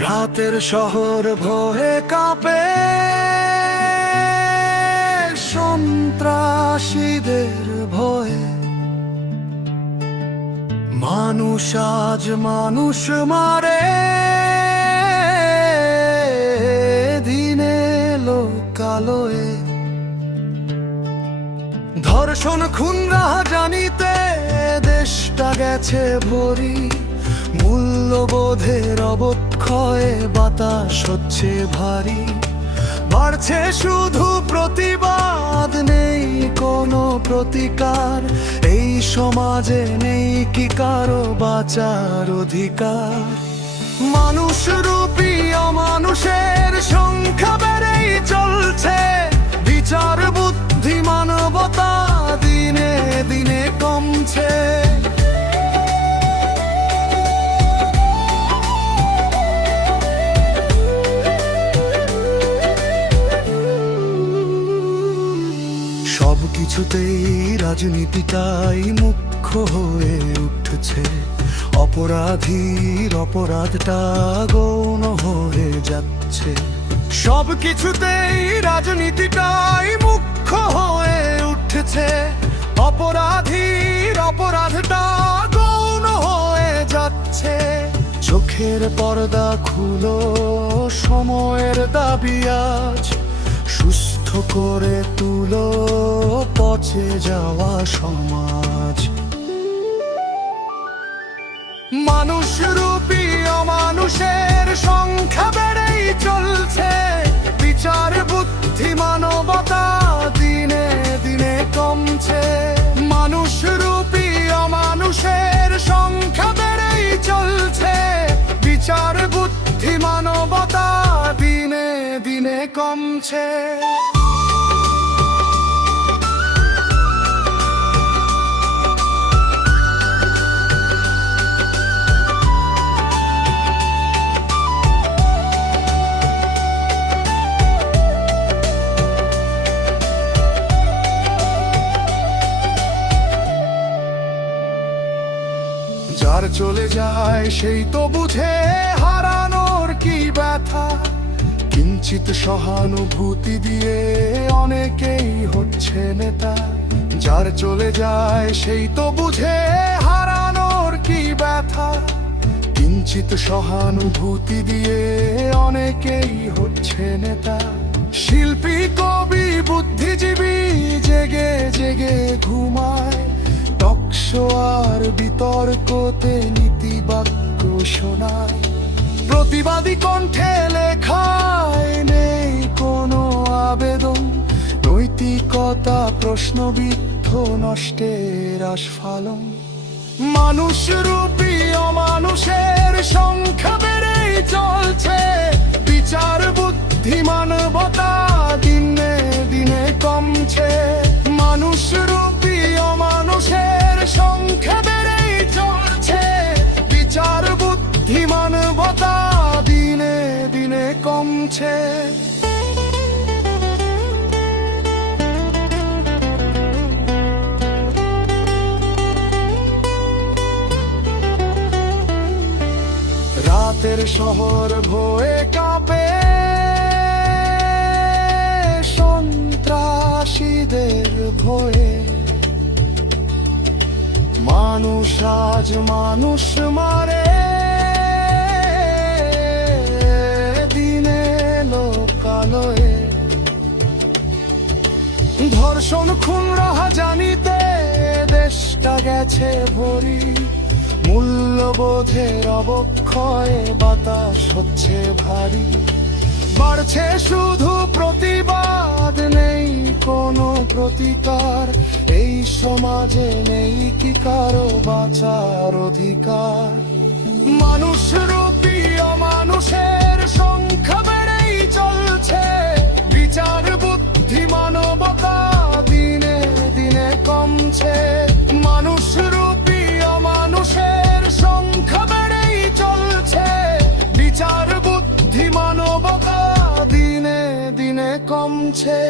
রাতের শহর ভয়ে কাঁপে, সন্ত্রাসীদের ভয়ে। মানুষ আজ মানুষ মারে, দিনে লোকালয়ে। ধর্ষণ খুন রাহাজানিতে দেশটা গেছে ভরি, মূল্যবোধের অবক্ষয়ে বাতাস হচ্ছে ভারী। বাড়ছে শুধু প্রতিবাদ, নেই কোনো প্রতিকার। এই সমাজে নেই কি কারো বাঁচার অধিকার। মানুষ রূপী অমানুষের সংখ্যা বেড়েই চলছে, বিচার বুদ্ধি মানবতা দিনে দিনে কমছে। সবকিছুতেই রাজনীতিটাই মুখ্য হয়ে উঠছে, অপরাধীর অপরাধটা গৌণ হয়ে যাচ্ছে। সবকিছুতেই রাজনীতিটাই মুখ্য হয়ে উঠছে, অপরাধীর অপরাধটা গৌণ হয়ে যাচ্ছে। চোখের পর্দা খুলো, সময়ের দাবি আজ সুস্থ করে তুলো পচে যাওয়া সমাজ। মানুষ রূপী অমানুষের সংখ্যা বেড়েই চলছে, বিচার বুদ্ধি মানবতা দিনে দিনে কমছে। মানুষ রূপী অমানুষের সংখ্যা বেড়েই চলছে, বিচার বুদ্ধি মানবতা দিনে দিনে কমছে। যার চলে যায় সেই তো বুঝে হারানোর কি ব্যথা। কিঞ্চিত সহানুভূতি দিয়ে অনেকেই হচ্ছে নেতা। যার চলে যায় সেই তো বুঝে হারানোর কি ব্যথা। কিঞ্চিত সহানুভূতি দিয়ে অনেকেই হচ্ছে নেতা। শিল্পী কবি বুদ্ধিজীবী জেগে জেগে ঘুমায়, টকশো আর বিতর্কতে নীতিবাক্য শোনায়। প্রতিবাদী কণ্ঠে লেখায় নেই কোনো আবেদন, নৈতিকতা প্রশ্নবিদ্ধ নষ্টের আস্ফালন। মানুষ রূপী অমানুষের সংখ্যা বেড়েই চলছে, বিচার বুদ্ধি মানবতা দিনে দিনে কমছে। মানুষ রূপী অমানুষের সংখ্যা বেড়েই চলছে, বিচার বুদ্ধি মানবতা দিনে দিনে কমছে। রাতের শহর ভয়ে কাঁপে, সন্ত্রাসীদের ভয়ে। মানুষ আজ মানুষ মারে, দিনে লোকালয়ে। ধর্ষণ খুন রাহাজানিতে দেশটা গেছে ভরি, মূল্যবোধের অবক্ষয়ে বাতাস হচ্ছে ভারী। বাড়ছে শুধু প্রতিবাদ, নেই কোনো প্রতিকার। এই সমাজে নেই কি কারো বাঁচার অধিকার। মানুষ রূপী অমানুষের সংখ্যা বেড়েই চলছে, বিচার বুদ্ধি মানবতা দিনে দিনে কমছে। মানুষ রূপী অমানুষের সংখ্যা বেড়েই চলছে, বিচার বুদ্ধি মানবতা দিনে দিনে কমছে।